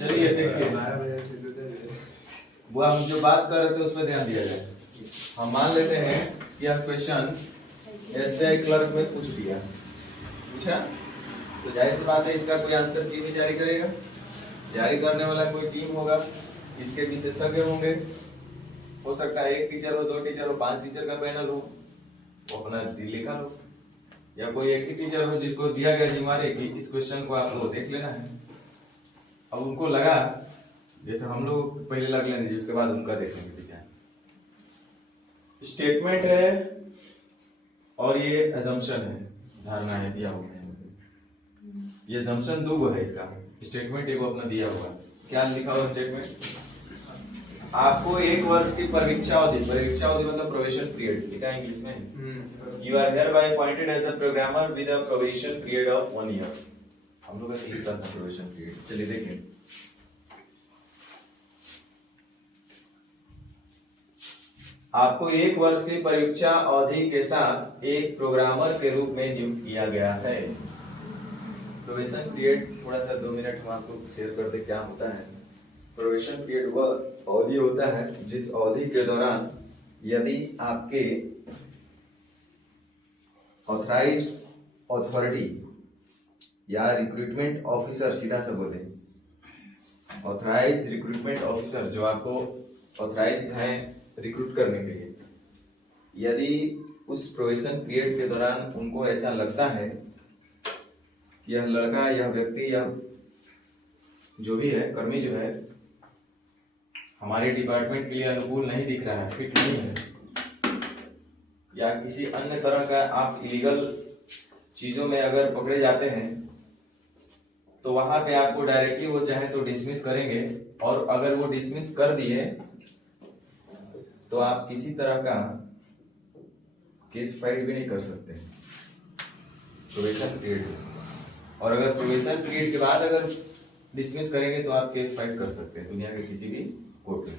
चलिए देखिए, वो हम जो बात कर रहे थे उस पर ध्यान दिया जाए। हम मान लेते हैं कि यह क्वेश्चन एसबीआई क्लर्क में पूछा, तो जाहिर सी बात है इसका कोई आंसर की भी जारी करेगा, जारी करने वाला कोई टीम होगा, इसके विशेषज्ञ होंगे, हो सकता है एक टीचर हो, 2 टीचर हो, 5 टीचर का पैनल हो, वो अपना लिखा लो, या कोई एक ही टीचर हो जिसको दिया गया जिम्मेदारी कि इस क्वेश्चन को आपको देख लेना है। अब उनको लगा, जैसे हम लोग पहले लग लेंगे, उसके बाद उनका देखेंगे डिजाइन। स्टेटमेंट है और ये अजम्पशन है, धारणा है दिया हुआ है। ये अजम्पशन 2 है, इसका स्टेटमेंट एगो अपना दिया हुआ। क्या लिखा हुआ स्टेटमेंट? आपको 1 वर्ष की परीक्षा अवधि मतलब प्रोबेशन पीरियड लिखा है इंग्लिश में। You are hereby appointed as a programmer with a probation period of 1 year. हम लोग का 3 साल का प्रोबेशन पीरियड। चलिए देखें, आपको 1 वर्ष की परीक्षा अवधि के साथ एक प्रोग्रामर के रूप में नियुक्त किया गया है। प्रोबेशन पीरियड थोड़ा सा 2 मिनट हम आपको शेयर कर दे क्या होता है। प्रोबेशन पीरियड वह अवधि होता है जिस अवधि के दौरान यदि आपके ऑथराइज्ड अथॉरिटी या रिक्रूटमेंट ऑफिसर, सीधा से बोले ऑथराइज रिक्रूटमेंट ऑफिसर जो आपको ऑथराइज हैं रिक्रूट करने के लिए, यदि उस प्रोबेशन पीरियड के दौरान उनको ऐसा लगता है कि यह लड़का, यह व्यक्ति, यह जो भी है कर्मी जो है हमारे डिपार्टमेंट के लिए अनुकूल नहीं दिख रहा है, फिट नहीं है, या किसी अन्य तरह का आप इलीगल चीजों में अगर पकड़े जाते हैं, तो वहां पे आपको डायरेक्टली वो चाहे तो डिसमिस करेंगे, और अगर वो डिसमिस कर दिए तो आप किसी तरह का केस फाइल भी नहीं कर सकते प्रोबेशन पीरियड। और अगर प्रोबेशन पीरियड के बाद अगर डिसमिस करेंगे तो आप केस फाइल कर सकते हैं दुनिया के किसी भी कोर्ट में।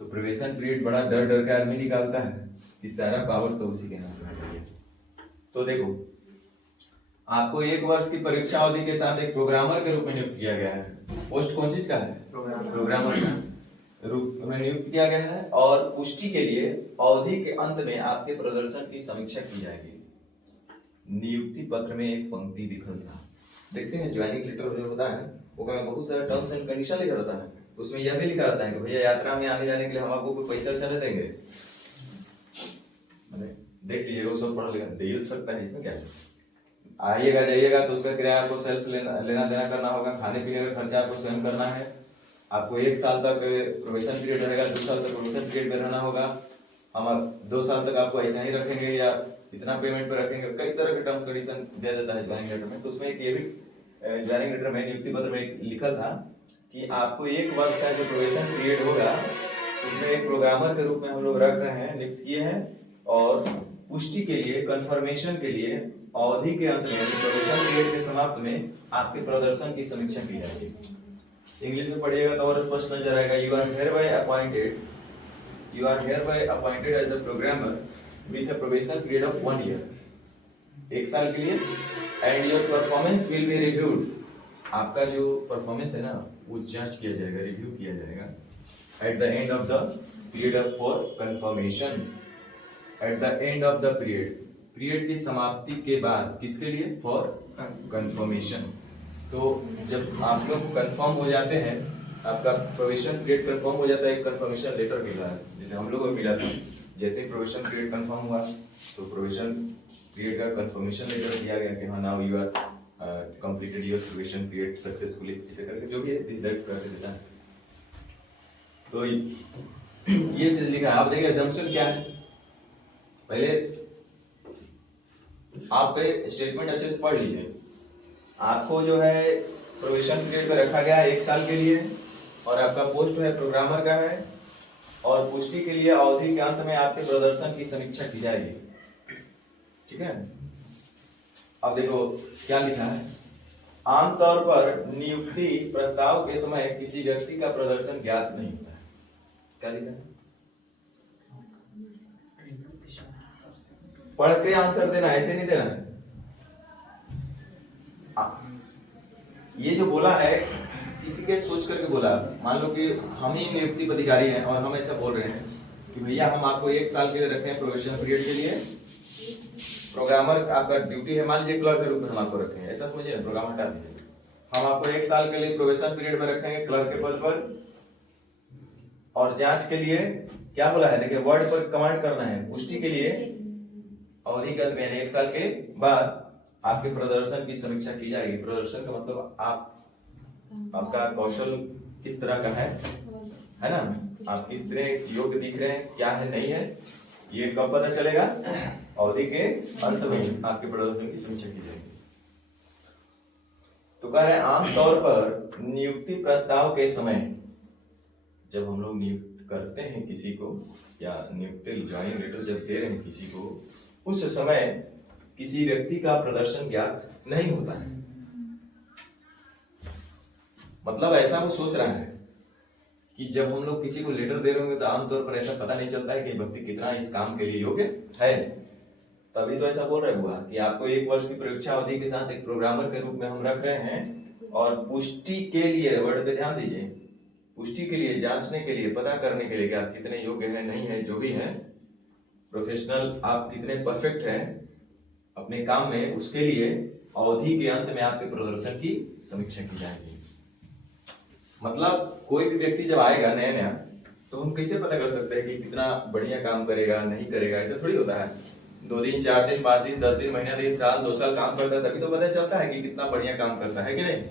तो प्रोबेशन पीरियड बड़ा डर डर के आदमी निकालता है कि सारा पावर तो उसी के हाथ में है। तो देखो, आपको 1 वर्ष की परीक्षा अवधि के साथ एक प्रोग्रामर के रूप में नियुक्त किया गया है। पोस्ट कौन चीज का है? प्रोग्रामर का रूप में नियुक्त किया गया है, और पुष्टि के लिए अवधि के अंत में आपके प्रदर्शन की समीक्षा की जाएगी। नियुक्ति पत्र में एक पंक्ति लिखल था, देखते हैं ज्वाइनिंग लेटर जो होता है वो बहुत सारा टर्म्स एंड कंडीशन लिखा रहता है। उसमें यह भी लिखा रहता है कि भैया यात्रा में आने जाने के लिए हम आपको कोई पैसा वैसा नहीं देंगे। देख लीजिएगा, वो सब पढ़ लेगा, दे ही सकता है, इसमें क्या है। आइएगा जाइएगा तो उसका किराया आपको सेल्फ लेना देना करना होगा, खाने पीने का खर्चा आपको स्वयं करना है। आपको 1 साल तक प्रोबेशन पीरियड रहेगा, 2 साल तक प्रोबेशन पीरियड में रहना होगा। हम 2 साल तक आपको ऐसा ही रखेंगे या इतना पेमेंट पे रखेंगे, कई तरह के टर्म्स कंडीशन दिया जाता है ज्वाइनिंग लेटर में। तो उसमें एक ये भी ज्वाइनिंग लेटर में, नियुक्ति पत्र में लिखा था कि आपको 1 वर्ष का जो प्रोबेशन पीरियड होगा उसमें एक प्रोग्रामर के रूप में हम लोग रख रहे हैं, नियुक्त किए हैं, और पुष्टि के लिए, कंफर्मेशन के लिए अवधि के अंत में, प्रोबेशन पीरियड के समाप्त में आपके प्रदर्शन की समीक्षा की जाएगी। इंग्लिश में पढ़िएगा तो और स्पष्ट नजर आएगा। You are hereby appointed as a programmer with a probation period of 1 year, 1 साल के लिए, and your performance will be reviewed। आपका जो परफॉर्मेंस है ना वो जांच किया जाएगा, रिव्यू किया जाएगा at the end of the period for confirmation। at the end of the period की समाप्ति के बाद, किसके लिए? For confirmation. तो जब आप लोग कंफर्म हो जाते हैं, आपका प्रोबेशन पीरियड कंफर्म हो जाता है, एक कंफर्मेशन लेटर मिला है, जैसे हम लोगों को मिला था। जैसे ही प्रोबेशन पीरियड कंफर्म हुआ तो प्रोबेशन पीरियड का कंफर्मेशन लेटर दिया गया कि हाँ now you are completed your probation period successfully, इसे करके जो भी है दिस दैट करके देता है। तो ये चीज लिखा है। आप देखिए assumption क्या है, पहले आप स्टेटमेंट अच्छे से पढ़ लीजिए। आपको जो है प्रोबेशन पीरियड पे रखा गया है 1 साल के लिए, और आपका पोस्ट है प्रोग्रामर का है, और पुष्टि के लिए अवधि के अंत में आपके प्रदर्शन की समीक्षा की जाएगी। ठीक है, अब देखो क्या लिखा है। आमतौर पर नियुक्ति प्रस्ताव के समय किसी व्यक्ति का प्रदर्शन ज्ञात नहीं होता है। क्या लिखा है? पढ़ के आंसर देना, ऐसे नहीं देना है। ये जो बोला है किसी के सोच करके बोला, मान लो कि हम ही नियुक्ति अधिकारी हैं और हम ऐसा बोल रहे हैं कि भैया हम आपको 1 साल के लिए रखे हैं प्रोबेशन पीरियड के लिए, प्रोग्रामर आपका ड्यूटी है, मान लीजिए क्लर्क के रूप में हम आपको रखेंगे, ऐसा समझिए ना, प्रोग्राम हटा दीजिए, हम आपको 1 साल के लिए प्रोबेशन पीरियड में रखेंगे क्लर्क के पद पर, और जांच के लिए क्या बोला है, देखिए वर्ड पर कमांड करना है, पुष्टि के लिए अवधि के अंत में 1 साल के बाद आपके प्रदर्शन की समीक्षा की जाएगी। प्रदर्शन का मतलब आपका कौशल किस तरह का है ना, आप किस तरह योग्य दिख रहे हैं, क्या है नहीं है, ये कब पता चलेगा, अवधि के अंत में आपके प्रदर्शन की समीक्षा की जाएगी। तो कह रहे हैं आमतौर पर नियुक्ति प्रस्ताव के समय, जब हम लोग नियुक्त करते हैं किसी को या नियुक्ति ज्वाइनिंग लेटर जब दे रहे हैं किसी को, उस समय किसी व्यक्ति का प्रदर्शन ज्ञात नहीं होता है। मतलब ऐसा वो सोच रहा है कि जब हम लोग किसी को लेटर दे रहे होंगे तो आमतौर पर ऐसा पता नहीं चलता है कि व्यक्ति कितना इस काम के लिए योग्य है। तभी तो ऐसा बोल रहे हुआ कि आपको 1 वर्ष की परीक्षा अवधि के साथ एक प्रोग्रामर के रूप में हम रख रहे हैं, और पुष्टि के लिए, वर्ड पे ध्यान दीजिए, पुष्टि के लिए, जांचने के लिए, पता करने के लिए कि आप कितने योग्य है नहीं है, जो भी है प्रोफेशनल, आप कितने परफेक्ट हैं अपने काम में, उसके लिए अवधि के अंत में आपके प्रदर्शन की समीक्षा की जाएगी। मतलब कोई भी व्यक्ति जब आएगा नया नया, तो हम कैसे पता कर सकते हैं कि कितना बढ़िया काम करेगा नहीं करेगा, ऐसा थोड़ी होता है। 2 दिन 4 दिन 5 दिन 10 दिन महीना दिन साल 2 साल काम करता है तभी तो पता चलता है कि कितना बढ़िया काम करता है कि नहीं।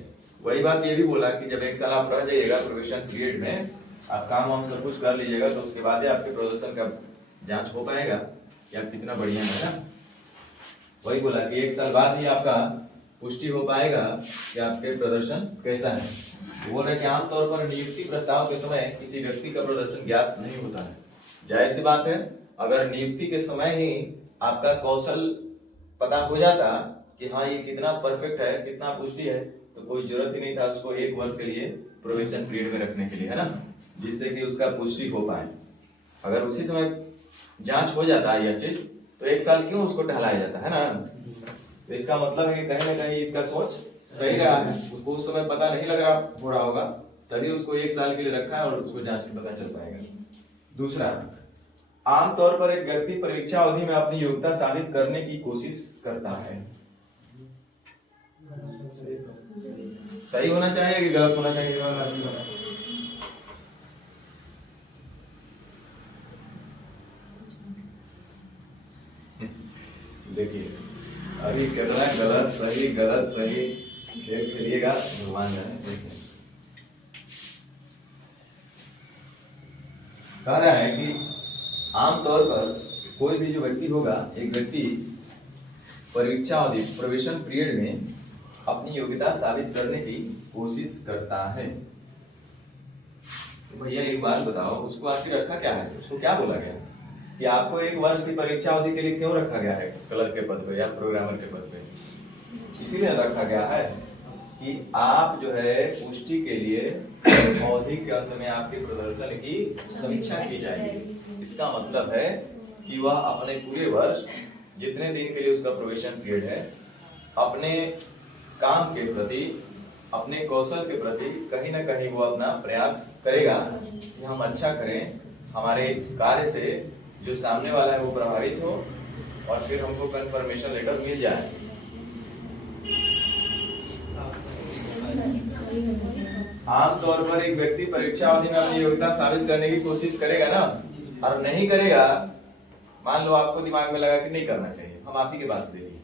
वही बात ये भी बोला कि जब 1 साल आप रह जाइएगा प्रोबेशन पीरियड में, आप काम वाम सब कुछ कर लीजिएगा, तो उसके बाद ही आपके प्रदर्शन का जांच हो पाएगा कि आप कितना बढ़िया है ना। वही बोला कि 1 साल बाद ही आपका पुष्टि हो पाएगा कि आपके प्रदर्शन कैसा है। बोल रहे कि आमतौर पर नियुक्ति प्रस्ताव के समय किसी व्यक्ति का प्रदर्शन ज्ञात नहीं होता है। जाहिर सी बात है, अगर नियुक्ति के समय ही आपका कौशल पता हो जाता कि हाँ ये कितना परफेक्ट है, कितना पुष्टि है, तो कोई जरूरत ही नहीं था उसको 1 वर्ष के लिए प्रोबेशन पीरियड में रखने के लिए, है ना, जिससे कि उसका पुष्टि हो पाए। अगर उसी समय जांच हो जाता है यह चीज, तो 1 साल क्यों उसको टहलाया जाता है ना। तो इसका मतलब है कि कहीं ना कहीं इसका सोच सही रहा है, उसको उस समय पता नहीं लग रहा हो रहा होगा, तभी उसको 1 साल के लिए रखा है और उसको जांच के पता चल पाएगा। दूसरा, आमतौर पर एक व्यक्ति परीक्षा अवधि में अपनी योग्यता साबित करने की कोशिश करता है। सही होना चाहिए कि गलत होना चाहिए? देखिए अभी करना गलत सही गलत सही खेल खेलिएगा, भगवान जाने। कह रहा है कि आमतौर पर कोई भी जो व्यक्ति होगा, एक व्यक्ति परीक्षा अवधि प्रोबेशन पीरियड में अपनी योग्यता साबित करने की कोशिश करता है। तो भैया एक बात बताओ, उसको आखिर रखा क्या है, उसको क्या बोला गया कि आपको 1 वर्ष की परीक्षा अवधि के लिए क्यों रखा गया है क्लर्क के पद पे या प्रोग्रामर के पद पे? इसीलिए रखा गया है कि आप जो है पुष्टि के लिए अवधि के अंत में आपके प्रदर्शन की समीक्षा की जाएगी। इसका मतलब है कि वह अपने पूरे वर्ष, जितने दिन के लिए उसका प्रोबेशन पीरियड है, अपने काम के प्रति, अपने कौशल के प्रति कहीं ना कहीं वो अपना प्रयास करेगा कि हम अच्छा करें, हमारे कार्य से जो सामने वाला है वो प्रभावित हो और फिर हमको कंफर्मेशन लेटर मिल जाए। आमतौर पर एक व्यक्ति परीक्षा अवधि में अपनी योग्यता साबित करने की कोशिश करेगा ना, और नहीं करेगा, मान लो आपको दिमाग में लगा कि नहीं करना चाहिए, हम आप ही की बात ले लीजिए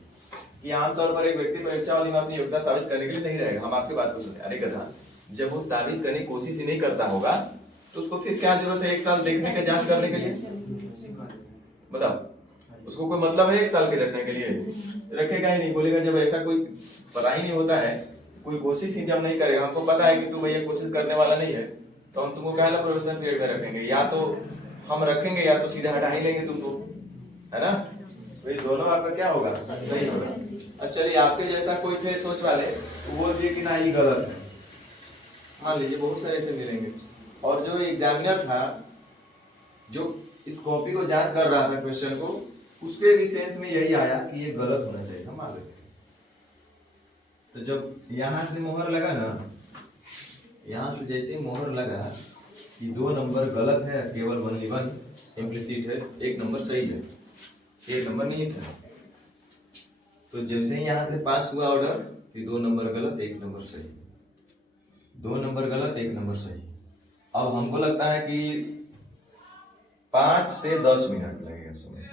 कि आमतौर पर एक व्यक्ति परीक्षा अवधि में अपनी योग्यता साबित करने के लिए नहीं रहेगा, हम आपकी बात को सुने। अरे गधा, जब वो साबित करने की कोशिश ही नहीं करता होगा तो उसको फिर क्या जरूरत है 1 साल देखने का, जांच करने के लिए? बताओ, उसको कोई मतलब है 1 साल के रखने के लिए? रखेगा ही नहीं, बोलेगा जब ऐसा कोई पता ही नहीं होता है, कोई कोशिश ही जब नहीं करेगा, हमको पता है कि तू भैया कोशिश करने वाला नहीं है, तो हम तुमको पहला प्रोबेशन पीरियड में रखेंगे, या तो हम रखेंगे या तो सीधा हटा ही लेंगे तुमको, है ना। तो ये दोनों आपका क्या होगा, सही होगा। अब चलिए आपके जैसा कोई थे सोच वाले, वो बोल दिए कि ना ये गलत है, मान लीजिए बहुत सारे ऐसे मिलेंगे। और जो एग्जामिनर था, जो इस कॉपी को जांच कर रहा था क्वेश्चन को, उसके भी सेंस में यही आया कि ये गलत होना चाहिए, हम मान लेते हैं। तो जब यहां से मोहर लगा ना, यहाँ से जैसे मोहर लगा कि 2 नंबर गलत है, केवल ओनली वन इम्प्लिसिट है, 1 नंबर सही है, 1 नंबर नहीं था। तो जैसे ही यहाँ से पास हुआ ऑर्डर कि 2 नंबर गलत 1 नंबर सही, 2 नंबर गलत 1 नंबर सही। अब हमको लगता है कि 5 से 10 मिनट लगेगा समय।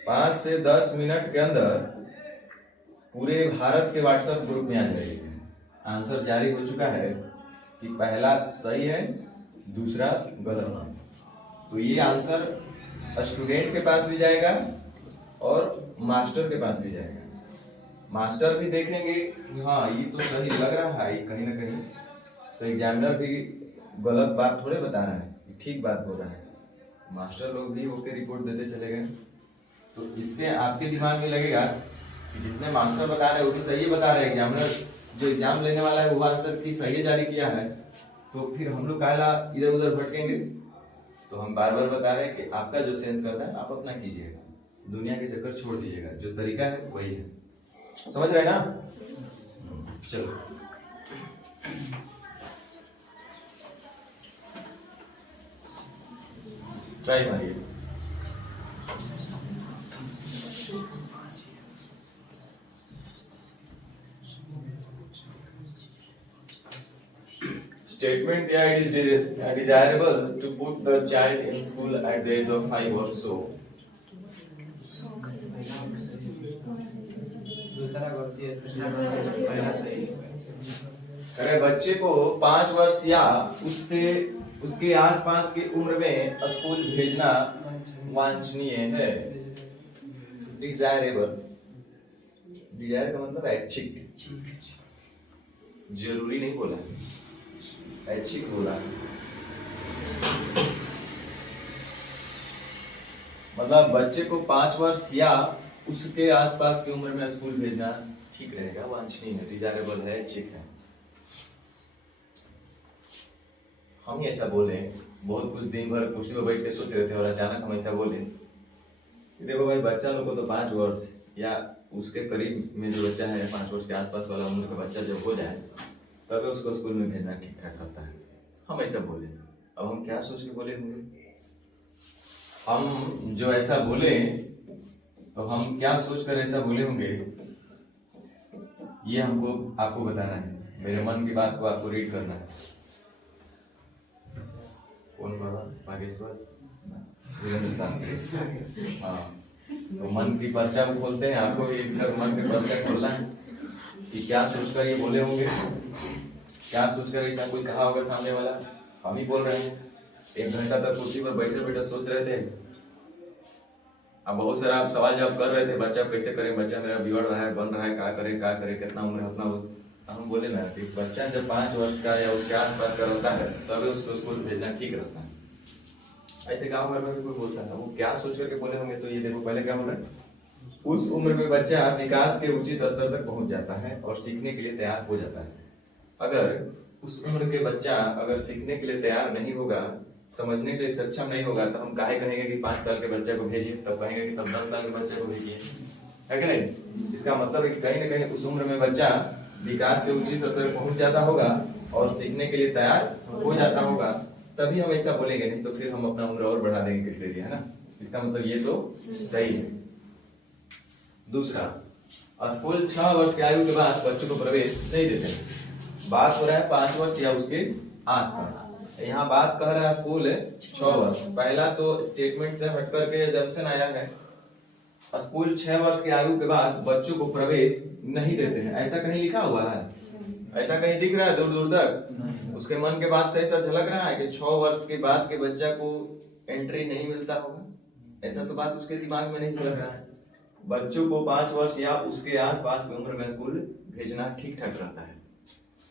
5 से 10 मिनट के अंदर पूरे भारत के व्हाट्सएप ग्रुप में आ जाएगी। आंसर जारी हो चुका है कि पहला सही है, दूसरा गलत है। तो ये आंसर स्टूडेंट के पास भी जाएगा और मास्टर के पास भी जाएगा। मास्टर भी देखेंगे हाँ ये तो सही लग रहा है कहीं ना कहीं, तो एग्जामिनर भी गलत बात थोड़े बता रहा है, ठीक बात बोल रहा है। मास्टर लोग भी होके रिपोर्ट देते चले गए। तो इससे आपके दिमाग में लगेगा कि जितने मास्टर बता रहे हैं वो भी सही बता रहे हैं, एग्जामिनर जो एग्जाम लेने वाला है वो आंसर की सही जारी किया है, तो फिर हम लोग काहेला इधर उधर भटकेंगे। तो हम बार बार बता रहे हैं कि आपका जो सेंस करता है आप अपना कीजिएगा, दुनिया के चक्कर छोड़ दीजिएगा, जो तरीका है वही है। समझ रहे ना? चलो ट्राई मारिए। Statement there, it is desirable to put the child in school at the age of 5 or so. दूसरा गलती है। अरे बच्चे को 5 वर्ष या उससे उसके आसपास की उम्र में स्कूल भेजना वांछनीय है। डिजायरेबल, डिजायर का मतलब ऐच्छिक, जरूरी नहीं बोला, ऐच्छिक बोला। मतलब बच्चे को 5 वर्ष या उसके आसपास की उम्र में स्कूल भेजना ठीक रहेगा, वांछनीय है, डिजायरेबल है, ऐच्छिक है। हम ही ऐसा बोले, बहुत कुछ दिन भर कुर्सी पर बैठ के सोच रहे थे और अचानक हम ऐसा बोले, देखो भाई बच्चा लोग को तो 5 वर्ष या उसके करीब में जो बच्चा है 5 वर्ष के आसपास वाला उम्र का बच्चा जब हो जाए तब उसको स्कूल में भेजना ठीक ठाक करता है। हम ऐसा बोले। अब हम क्या सोच के बोले होंगे? हम जो ऐसा बोले तो हम क्या सोच कर ऐसा बोले होंगे, ये हमको आपको बताना है। मेरे मन की बात को आपको रीड करना है। कौन बाबा? बागेश्वर वीरेंद्र शास्त्री। हाँ, तो मन की पर्चा को खोलते हैं, आपको भी इधर मन की पर्चा खोलना है कि क्या सोचकर ये बोले होंगे, क्या सोचकर ऐसा कोई कहा होगा सामने वाला। हम ही बोल रहे हैं, 1 घंटा तक कुर्सी पर बैठे बैठे सोच रहे थे। अब बहुत सारा आप सवाल जवाब कर रहे थे, बच्चा कैसे करें, बच्चा मेरा बिगड़ रहा है, बन रहा है, क्या करे, कितना उम्र है उतना। हम बोले ना कि बच्चा जब 5 वर्ष का या उसके आसपास का रहता है तब उसको स्कूल भेजना ठीक रहता है। ऐसे गाँव घर में भी कोई बोलता है, वो क्या सोच करके बोले होंगे? तो ये देखो पहले क्या बोल रहे हैं, उस उम्र में बच्चा विकास के उचित स्तर तक पहुंच जाता है और सीखने के लिए तैयार हो जाता है। अगर उस उम्र के बच्चा अगर सीखने के लिए तैयार नहीं होगा, समझने के लिए सक्षम नहीं होगा, तो हम काहे कहेंगे कि 5 साल के बच्चे को भेजिए, तब कहेंगे कि तब 10 साल के बच्चे को भेजिए, है कि नहीं? इसका मतलब है कि कहीं ना कहीं उस उम्र में बच्चा विकास के उचित स्तर तक पहुंच जाता होगा और सीखने के लिए तैयार हो जाता होगा, तभी हम ऐसा बोलेंगे। नहीं तो फिर हम अपना उम्र और बढ़ा देंगे कितने लिए, है ना? इसका मतलब ये तो सही है। दूसरा, स्कूल 6 वर्ष की आयु के बाद बच्चों को प्रवेश नहीं देते। बात हो रहा है 5 वर्ष या उसके आसपास। यहाँ बात कह रहा है स्कूल 6 वर्ष। पहला तो स्टेटमेंट से हट करके एजम्पशन आया है, स्कूल 6 वर्ष की आयु के बाद बच्चों को प्रवेश नहीं देते हैं। ऐसा कहीं लिखा हुआ है? ऐसा कहीं दिख रहा है दूर दूर तक? उसके मन के बात से ऐसा झलक रहा है कि 6 वर्ष के बाद के बच्चा को एंट्री नहीं मिलता होगा? ऐसा तो बात उसके दिमाग में नहीं झलक रहा है। बच्चों को 5 वर्ष या उसके आसपास की उम्र में स्कूल भेजना ठीक ठाक रहता है।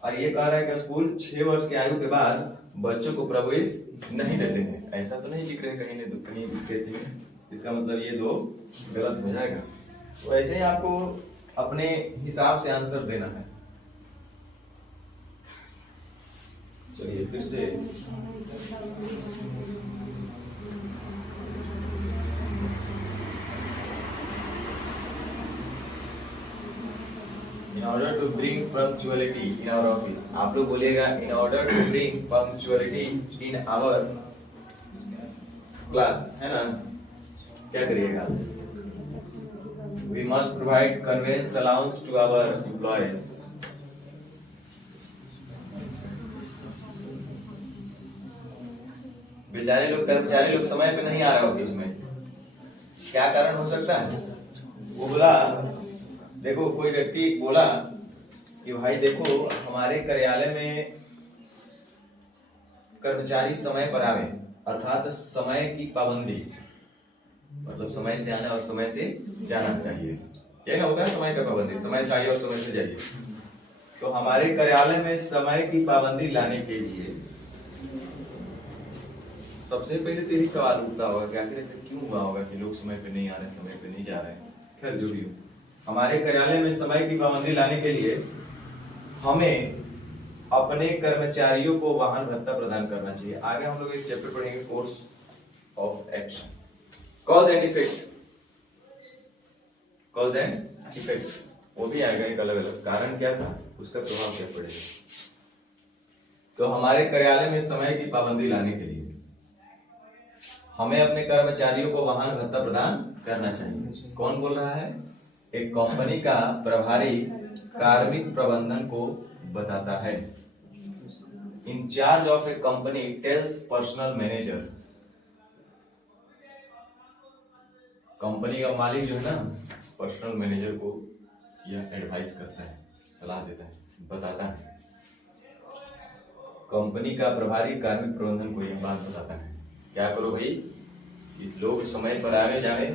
और ये कह रहा है कि स्कूल 6 वर्ष की आयु के बाद बच्चों को प्रवेश नहीं देते हैं। ऐसा तो नहीं लिख रहे कहीं ने कहीं स्केच में। इसका मतलब ये 2 गलत हो जाएगा। तो ऐसे ही आपको अपने हिसाब से आंसर देना है। चलिए फिर से in order to bring punctuality in our office, आप लोग बोलिएगा in order to bring punctuality in our class, है ना? क्या करिएगा? We must provide conveyance allowance to our employees. बेचारे लोग, कर्मचारी लोग समय पे नहीं आ रहे ऑफिस में, क्या कारण हो सकता है? वो बोला, देखो कोई व्यक्ति बोला कि भाई देखो हमारे कार्यालय में कर्मचारी समय पर आवे, अर्थात समय की पाबंदी, मतलब समय से आना और समय से जाना चाहिए, यही ना होता है समय का पाबंदी, समय से आइए और समय से जाइए। तो हमारे कार्यालय में समय की पाबंदी लाने के लिए सबसे पहले तो यही सवाल उठता होगा कि आखिर ऐसे क्यों हुआ होगा कि लोग समय पे नहीं आ रहे, समय पे नहीं जा रहे हैं। खैर जो भी हो, हमारे कार्यालय में समय की पाबंदी लाने के लिए हमें अपने कर्मचारियों को वाहन भत्ता प्रदान करना चाहिए। आगे हम लोग एक चैप्टर पढ़ेंगे, course of action, cause and effect, cause and effect, वो भी आएगा, एक अलग अलग कारण क्या था, उसका प्रभाव क्या पड़ेगा। तो हमारे कार्यालय में समय की पाबंदी लाने के लिए हमें अपने कर्मचारियों को वाहन भत्ता प्रदान करना चाहिए। कौन बोल रहा है? एक कंपनी का प्रभारी कार्मिक प्रबंधन को बताता है। In charge of a company tells personal manager, company का मालिक जो है ना, पर्सनल मैनेजर को यह एडवाइस करता है, सलाह देता है, बताता है। कंपनी का प्रभारी कार्मिक प्रबंधन को यह बात बताता है, क्या करो भाई कि लोग समय पर आने जाने,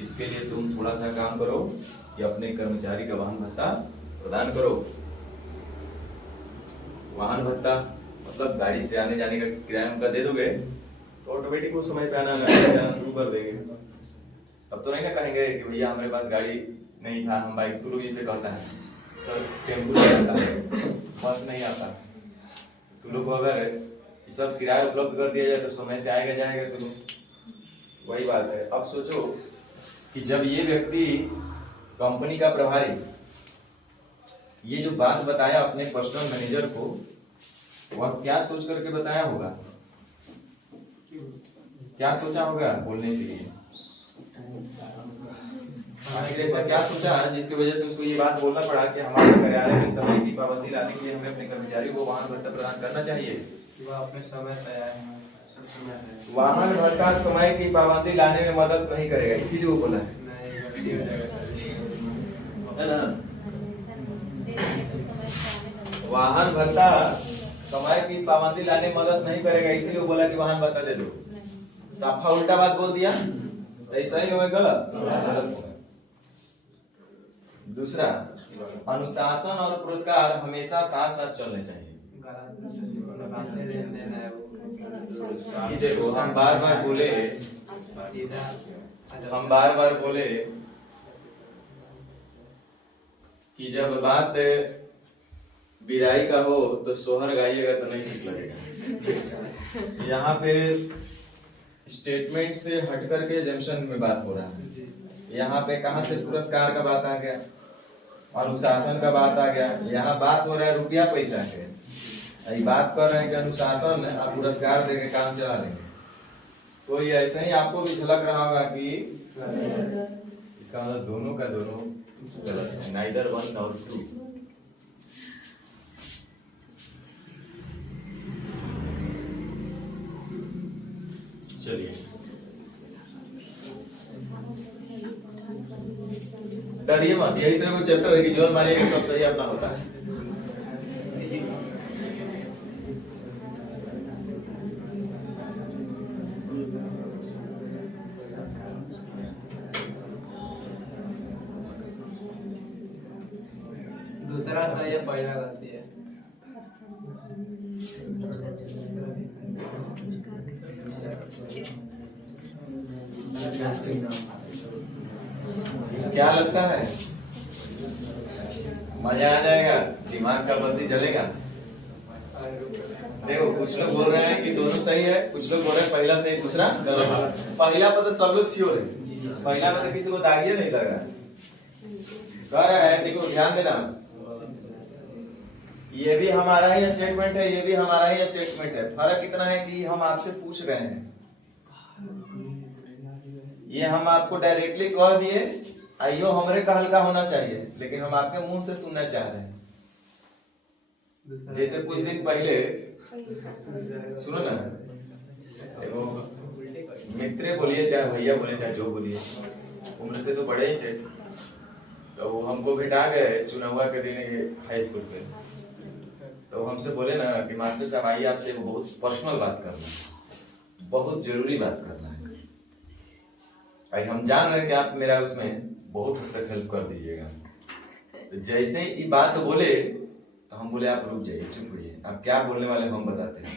इसके लिए तुम थोड़ा सा काम करो कि अपने कर्मचारी का वाहन भत्ता प्रदान करो। वाहन भत्ता मतलब गाड़ी से आने जाने का किराया उनका दे दोगे तो ऑटोमेटिक वो समय पे आना जाना शुरू कर देंगे। तब तो नहीं ना कहेंगे कि भैया हमारे पास गाड़ी नहीं था, हम बाइक, तुम लोग इसे कहता है सर टेम्पो नहीं आता है, बस नहीं आता, तुम लोग को अगर इस वक्त किराया उपलब्ध कर दिया जाए तो समय से आएगा जाएगा तुम। वही बात है। अब सोचो कि जब ये व्यक्ति कंपनी का प्रभारी ये जो बात बताया अपने पर्सनल मैनेजर को, वह क्या सोच करके बताया होगा? क्या सोचा होगा बोलने के लिए? आखिर ऐसा क्या सोचा जिसकी वजह से उसको ये बात बोलना पड़ा कि हमारे कार्यालय में समय की पाबंदी लाने के लिए हमें अपने कर्मचारियों को वाहन भत्ता प्रदान करना चाहिए। वह अपने समय पे आए हैं। वाहन भत्ता समय की पाबंदी लाने में मदद नहीं करेगा, इसीलिए वो बोला है ना। वाहन भत्ता समय की पाबंदी लाने में मदद नहीं करेगा, इसीलिए वो बोला कि वाहन भत्ता दे दो। साफा उल्टा बात बोल दिया, ऐसा ही होगा, गलत गलत होगा। दूसरा, अनुशासन और पुरस्कार हमेशा साथ साथ चलने चाहिए। देखो हम बार बार बोले कि जब बात बिदाई का हो तो सोहर गाइएगा तो नहीं ठीक लगेगा। यहाँ पे स्टेटमेंट से हट करके एजम्पशन में बात हो रहा है। यहाँ पे कहाँ से पुरस्कार का बात आ गया, अनुशासन का बात आ गया। यहाँ बात हो रहा है रुपया पैसा के, बात कर रहे हैं कि अनुशासन और पुरस्कार देके काम चला लेंगे। तो ये ऐसे ही आपको भी झलक रहा होगा कि इसका मतलब दोनों का दोनों गलत है, नाइदर वन नॉर टू। चलिए डरिए मत, यही तो एक चैप्टर है कि जोर मारिए सब सही अपना होता है। दूसरा सही है, पहला गलती है। क्या लगता है मजा आ जाएगा, दिमाग का बत्ती जलेगा। देखो कुछ लोग बोल रहे हैं कि दोनों सही है, कुछ लोग बोल रहे हैं पहला सही दूसरा गलत है। पहला पर तो सब लोग श्योर है, पहला पर तो किसी को दागिए नहीं लग रहा है। कह रहा है देखो ध्यान देना, ये भी हमारा ही स्टेटमेंट है, ये भी हमारा ही स्टेटमेंट है। फर्क इतना है कि हम आपसे पूछ रहे हैं, ये हम आपको डायरेक्टली कह दिए आइयो हमरे कहल का होना चाहिए, लेकिन हम आपके मुंह से सुनना चाह रहे हैं। जैसे कुछ दिन पहले सुनो ना, एगो मित्र बोलिए चाहे भैया बोले चाहे जो बोलिए, उम्र से तो बड़े ही थे, तो वो हमको बिठा गए चुनावा के दिन हाई स्कूल पे। तो हमसे बोले ना कि मास्टर साहब आइए आपसे एक बहुत पर्सनल बात करना है, बहुत जरूरी बात करना है। भाई हम जान रहे हैं कि आप मेरा उसमें बहुत हद तक हेल्प कर दीजिएगा। तो जैसे ही ये बात बोले तो हम बोले आप रुक जाइए, चुप होइए, आप क्या बोलने वाले हम बताते हैं।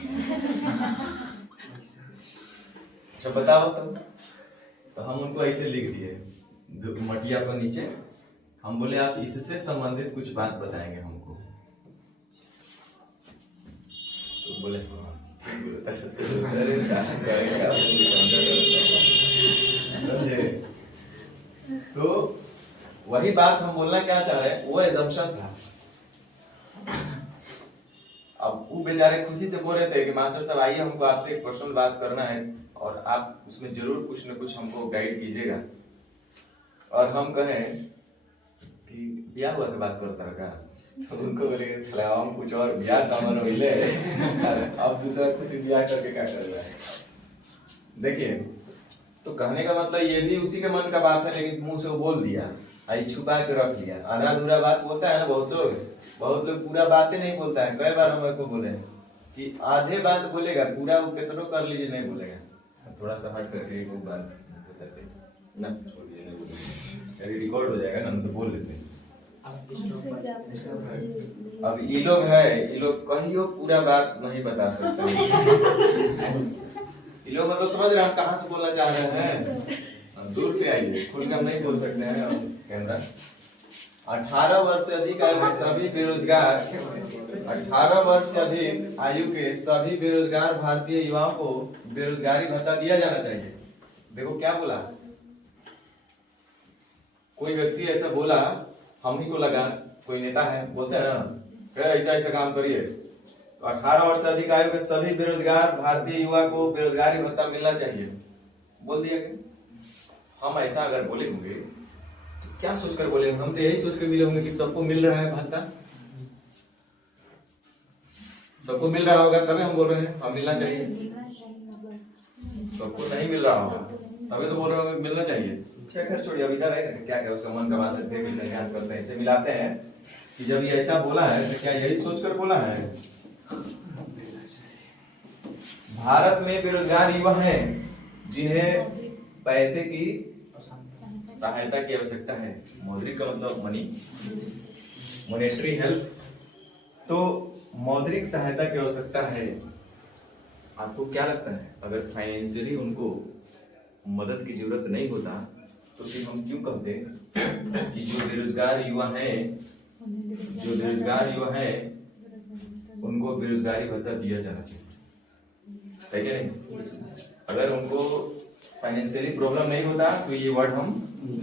अच्छा बताओ तब। तो हम उनको ऐसे लिख दिए मटिया पर नीचे, हम बोले आप इससे संबंधित कुछ बात बताएंगे हमको। तो बोले हाँ तो वही बात हम बोलना क्या चाह रहे हैं, वो एजम्पशन था। अब वो बेचारे खुशी से बोल रहे थे कि मास्टर साहब आइए हमको आपसे एक पर्सनल बात करना है और आप उसमें जरूर कुछ न कुछ हमको गाइड कीजिएगा। और हम कहें कि ब्याह हुआ के बात करता रहा, तो उनको बोले हम कुछ और ब्याह दामन मिले अब दूसरा कुछ ब्याह करके क्या कर रहा है। देखिए तो कहने का मतलब ये भी उसी के मन का बात है, लेकिन मुंह से वो बोल दिया, आई छुपा के रख लिया। आधा अधूरा बात बोलता है ना बहुत लोग पूरा बातें नहीं बोलता है। कई बार हम को बोले कि आधे बात बोलेगा, पूरा वो कितनों कर लीजिए नहीं बोलेगा। थोड़ा सा हट करके एक बात ना छोड़िए, रिकॉर्ड हो जाएगा ना, तो बोल लेते हैं। अब ये लोग है, ये लोग कहियो पूरा बात नहीं बता सकते। ये लोग मतलब समझ रहे हैं हम कहाँ से बोलना चाह रहे हैं। दूर से आइए, खुलकर नहीं बोल सकते हैं हम कैमरा। 18 वर्ष से अधिक आयु के सभी बेरोजगार 18 वर्ष से अधिक आयु के सभी बेरोजगार भारतीय युवाओं को बेरोजगारी भत्ता दिया जाना चाहिए। देखो क्या बोला, कोई व्यक्ति ऐसा बोला, हम ही को लगा कोई नेता है, बोलते हैं ना ऐसा ऐसा काम करिए। तो 18 वर्ष से अधिक आयु के सभी बेरोजगार भारतीय युवा को बेरोजगारी भत्ता मिलना चाहिए बोल दिया गया। हम ऐसा अगर बोले होंगे तो क्या सोचकर बोले होंगे? हम तो यही सोच कर मिले होंगे कि सबको मिल रहा है भत्ता, सबको मिल रहा होगा तभी हम बोल रहे हैं हम मिलना चाहिए। सबको नहीं मिल रहा होगा तभी तो बोल रहे होंगे मिलना चाहिए। खैर छोड़िए, अब इधर है क्या क्या उसका मन का बात है, देख लेते हैं, करते हैं, ऐसे मिलाते हैं कि जब ये ऐसा बोला है तो क्या यही सोचकर बोला है। भारत में बेरोजगार युवा हैं जिन्हें पैसे की सहायता की आवश्यकता है। मौद्रिक का मतलब मनी, मॉनेटरी हेल्प। तो मौद्रिक सहायता की आवश्यकता है। आपको क्या लगता है अगर फाइनेंशियली उनको मदद की जरूरत नहीं होता तो फिर हम क्यों कहते कि जो बेरोजगार युवा हैं उनको बेरोजगारी भत्ता दिया जाना चाहिए, है क्या नहीं? अगर उनको फाइनेंशियली प्रॉब्लम नहीं होता तो ये वर्ड हम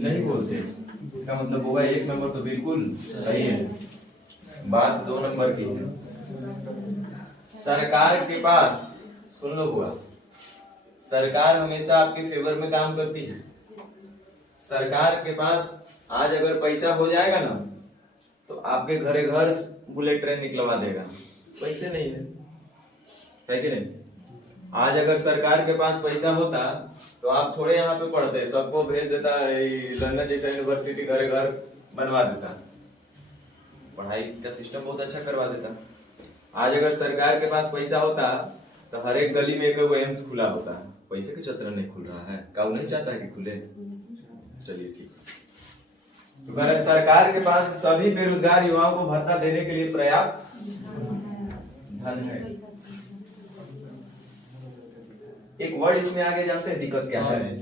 नहीं बोलते। इसका मतलब होगा 1 नंबर तो बिल्कुल सही है, बात 2 नंबर की है। सरकार के पास सुन लो हुआ, सरकार हमेशा आपके फेवर में काम करती है। सरकार के पास आज अगर पैसा हो जाएगा ना तो आपके घरे घर बुलेट ट्रेन निकलवा देगा। पैसे नहीं है कि नहीं? आज अगर सरकार के पास पैसा होता तो आप थोड़े यहाँ पे पढ़ते, सबको भेज देता लंदन जैसा यूनिवर्सिटी घरे घर बनवा देता, पढ़ाई का सिस्टम बहुत अच्छा करवा देता। आज अगर सरकार के पास पैसा होता तो हर एक गली में एक एम्स खुला होता। पैसे के चक्कर नहीं खुल रहा है, काऊ नहीं चाहता कि खुले। चलिए ठीक, तो कह रहे सरकार के पास सभी बेरोजगार युवाओं को भत्ता देने के लिए पर्याप्त धन है। एक वर्ड इसमें आगे जानते हैं दिक्कत क्या है?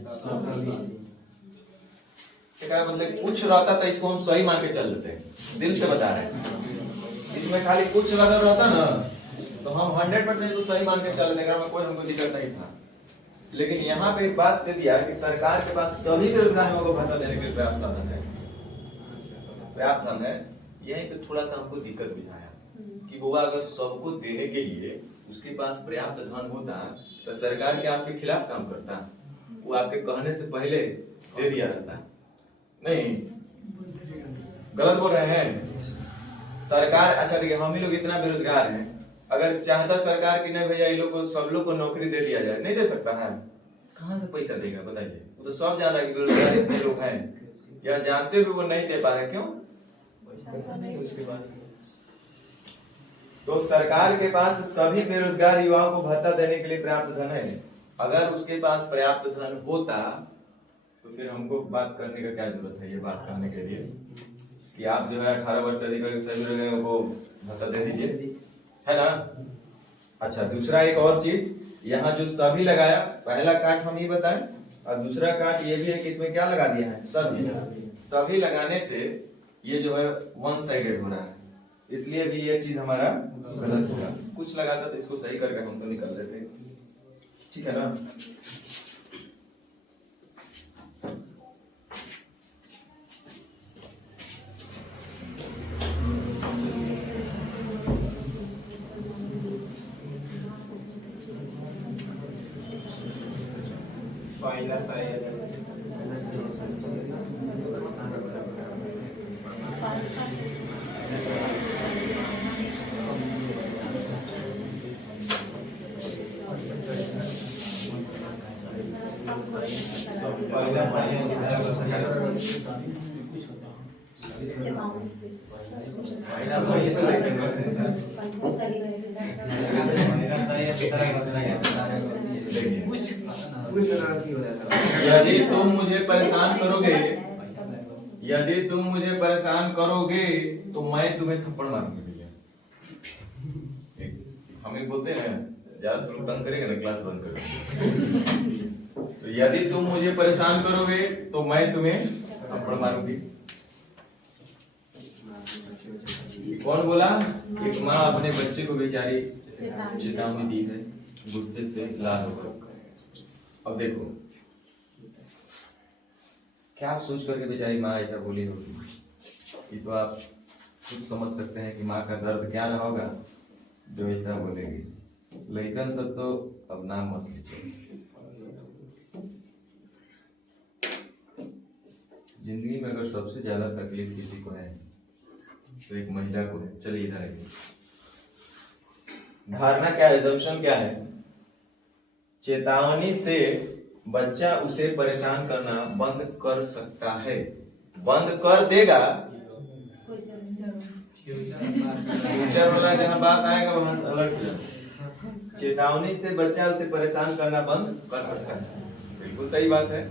मतलब कुछ रहता तो इसको हम सही मान के चल लेते हैं, दिल से बता रहे हैं। इसमें खाली कुछ लगा रहता ना तो हम 100% तो सही मान के चल लेते, कोई हमको दिक्कत नहीं था। लेकिन यहाँ पे एक बात दे दिया कि सरकार के पास सभी बेरोजगारों को भत्ता देने के लिए पर्याप्त साधन है, यहीं पे थोड़ा सा हमको दिक्कत बुझाया। कि वो अगर सबको देने के लिए उसके पास पर्याप्त धन होता तो सरकार क्या आपके खिलाफ काम करता? वो आपके कहने से पहले दे दिया रहता। नहीं, गलत बोल रहे हैं। सरकार, अच्छा देखिए, हम ही लोग इतना बेरोजगार हैं, अगर चाहता सरकार कि नहीं भैया ये लोग को, सब लोग को नौकरी दे दिया जाए, नहीं दे सकता है? कहाँ से पैसा देगा बताइए? वो तो सब जान रहा है कि बेरोजगार इतने लोग हैं, या जानते हुए वो नहीं दे पा रहे। क्यों? पैसा नहीं है उसके पास। तो सरकार के पास सभी बेरोजगार युवाओं को भत्ता देने के लिए पर्याप्त धन है। अगर उसके पास पर्याप्त धन होता तो फिर हमको बात करने का क्या जरूरत है, ये बात करने के लिए कि आप जो है 18 वर्ष से अधिक आयु सभी लोगों को भत्ता दे दीजिए, है ना? अच्छा, दूसरा एक और चीज, यहाँ जो सभी लगाया, पहला काट हम ये बताएं, और दूसरा काट ये भी है कि इसमें क्या लगा दिया है, सभी लगाने से ये जो है वन साइडेड हो रहा है, इसलिए भी ये चीज हमारा गलत होगा। कुछ लगाता तो इसको सही करके हम तो निकल देते, ठीक है ना? पहला सही है। पहला यदि तुम मुझे परेशान करोगे, यदि तुम मुझे परेशान करोगे तो मैं तुम्हें थप्पड़ मारूंगी। भैया हमें बोलते हैं ज्यादा तुम तंग करेगा ना, क्लास बंद करो। तो यदि तुम मुझे परेशान करोगे तो मैं तुम्हें थप्पड़ मारूंगी। कौन बोला? एक माँ अपने बच्चे को बेचारी चेतावनी दी है, गुस्से से लाल होकर। अब देखो क्या सोच करके बेचारी माँ ऐसा बोली होगी, ये तो आप खुद समझ सकते हैं कि माँ का दर्द क्या रहा होगा जो ऐसा बोलेगी। लेकिन सब तो अब नाम मत लीजिए। जिंदगी में अगर सबसे ज्यादा तकलीफ किसी को है तो एक महिला को है। चलिए इधर आइए। धारणा क्या है, assumption क्या है? चेतावनी से बच्चा उसे परेशान करना बंद कर सकता है। बंद कर देगा, फ्यूचर वाला जहां बात आएगा वहां अलर्ट हो जाएगा। चेतावनी से बच्चा उसे परेशान करना बंद कर सकता है, बिल्कुल सही बात है,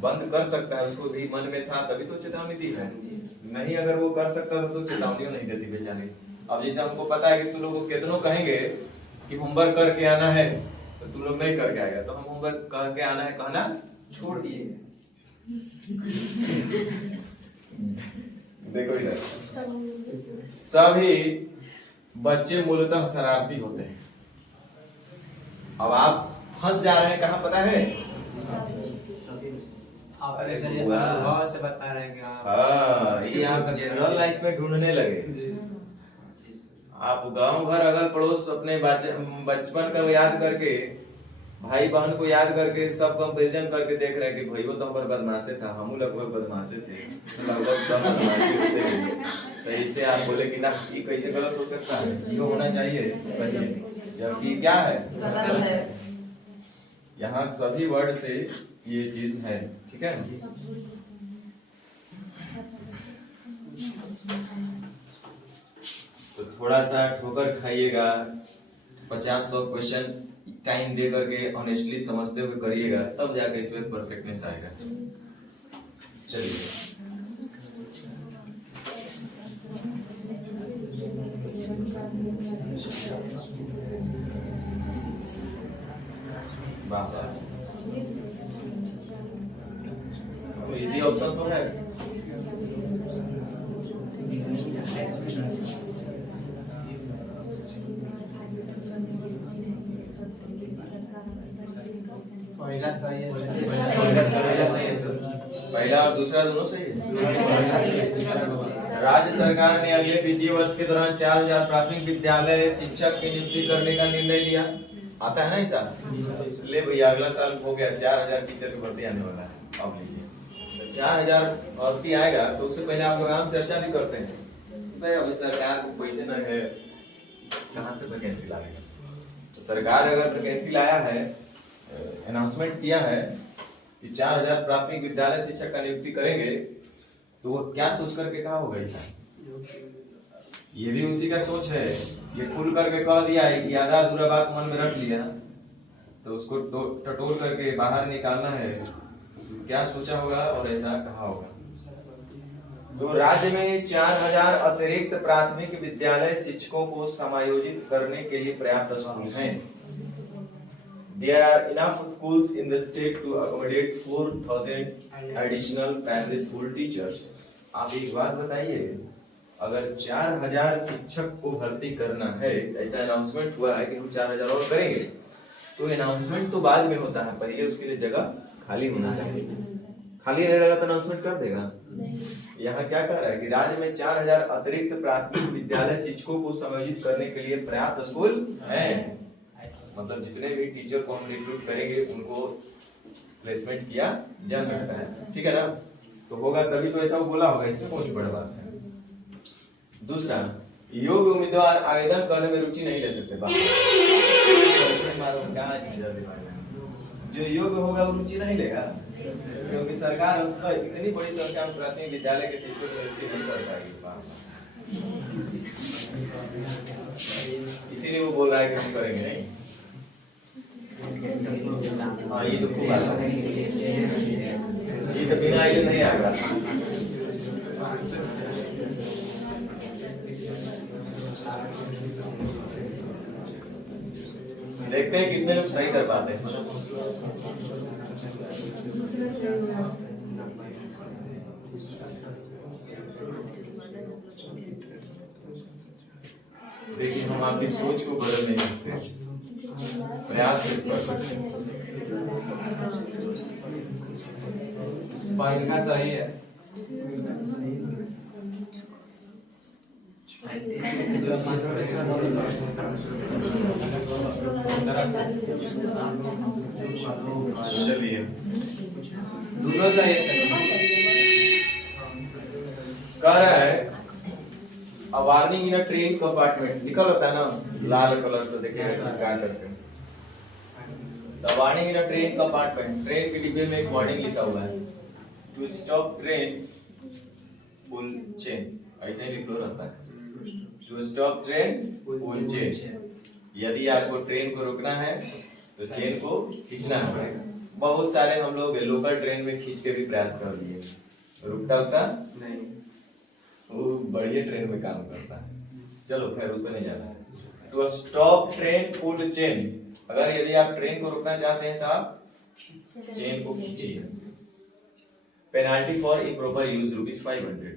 बंद कर सकता है। उसको भी मन में था तभी तो चेतावनी दी है, नहीं अगर वो कर सकता तो चेतावनी नहीं देती बेचारे। अब जैसे हमको पता है कि तुम लोग कितनों कहेंगे कि होमवर्क करके आना है तो तुम लोग नहीं करके आएगा, तो हम होमवर्क करके आना है कहना छोड़ दिए। देखो इधर, सभी बच्चे मूलतः शरारती होते हैं। अब आप फंस जा रहे हैं कहाँ पता है? आप बहुत से बता रहे हैं कि हाँ, ये आप जनरल लाइफ में ढूंढने लगे। आप गांव घर अगल पड़ोस अपने बचपन का याद करके, भाई बहन को याद करके, सब कंपैरिजन करके देख रहे हैं कि भाई वो तो हमारे बदमाशे था, हम लगभग बदमाशे थे, लगभग सब बदमाशी होते हैं। तो इससे आप बोले कि ना ये कैसे गलत हो सकता है, ये होना चाहिए सही है, जबकि क्या है, गलत है। यहाँ सभी वर्ड से ये चीज है, ठीक है। तो थोड़ा सा ठोकर खाइएगा, 50-100 क्वेश्चन टाइम दे करके ऑनेस्टली समझते हुए करिएगा, तब जाके इसमें परफेक्टनेस आएगा। चलिए इजी ऑप्शन तो है। पहला सही है। पहला और दूसरा दोनों सही है। राज्य सरकार ने अगले वित्तीय वर्ष के दौरान 4000 प्राथमिक विद्यालय शिक्षक की नियुक्ति करने का निर्णय लिया। आता है ना ऐसा? ले भैया अगला साल हो गया 4000 टीचर की भर्ती आने वाला है। अब लीजिए तो 4000 भर्ती आएगा तो उससे पहले आप लोग आम चर्चा भी करते हैं भाई अभी सरकार को पैसे न है कहाँ से वैकेंसी लाएगा। तो सरकार अगर वैकेंसी लाया है अनाउंसमेंट किया है कि 4000 प्राथमिक विद्यालय शिक्षक का नियुक्ति करेंगे तो वो क्या सोच करके कहा होगा ऐसा? ये भी उसी का सोच है। ये खुल करके कह दिया है कि आधा अधूरा बात मन में रख लिया तो उसको टटोल करके बाहर निकालना है। तो क्या सोचा होगा और ऐसा कहा होगा। तो राज्य में 4000 अतिरिक्त प्राथमिक विद्यालय शिक्षकों को समायोजित करने के लिए पर्याप्त स्कूल हैं। There are enough schools in the state to accommodate 4000 additional primary school teachers. आप एक बात बताइए, अगर 4000 शिक्षक को भर्ती करना है, ऐसा अनाउंसमेंट हुआ है कि हम 4000 और करेंगे, तो अनाउंसमेंट तो बाद में होता है, पहले उसके लिए जगह खाली होना चाहिए। खाली नहीं रहेगा तो अनाउंसमेंट कर देगा। यहाँ क्या कह रहा है कि राज्य में 4000 अतिरिक्त प्राथमिक विद्यालय शिक्षकों को समायोजित करने के लिए पर्याप्त स्कूल हैं। मतलब जितने भी टीचर को हम रिक्रूट करेंगे उनको प्लेसमेंट किया जा सकता है। ठीक है ना? तो होगा तभी तो ऐसा वो बोला होगा, इसमें कौन सी बड़ी बात है। दूसरा, योग्य उम्मीदवार आवेदन करने में रुचि नहीं ले सकते। जो योग्य होगा वो रुचि नहीं लेगा क्योंकि सरकार तो इतनी बड़ी संख्या में प्राथमिक विद्यालय के शिक्षकों की नियुक्ति नहीं कर पाएगी। इसीलिए वो बोल रहा है कि हम करेंगे नहीं। हाँ ये तो खूब आता है, ये तो बिना आइडिया नहीं आएगा। देखते हैं कितने लोग सही कर पाते हैं। देखिए हम आपकी सोच को बदल नहीं सकते, प्रयास कर सकते हैं। का सही है। चलिए दोनों सही है। कह रहा है वार्निंग इन ट्रेन कंपार्टमेंट लिखा होता है ना लाल कलर से, देखिए warning in train compartment. Train के डिब्बे में एक वार्निंग लिखा हुआ है, to stop train pull chain, ऐसे ही लिखा रहता है, to stop train pull chain. यदि आपको ट्रेन को रोकना है तो चेन को खींचना पड़ेगा। बहुत सारे हम लोग लोकल ट्रेन में खींच के भी प्रयास कर लिए, रुकता नहीं, वो बढ़िया ट्रेन में काम करता है। चलो खैर उस पर नहीं जाना है। तो स्टॉप ट्रेन पुल चेन, अगर यदि आप ट्रेन को रोकना चाहते हैं तो आप चेन को खींचिए। Penalty for improper use ₹500।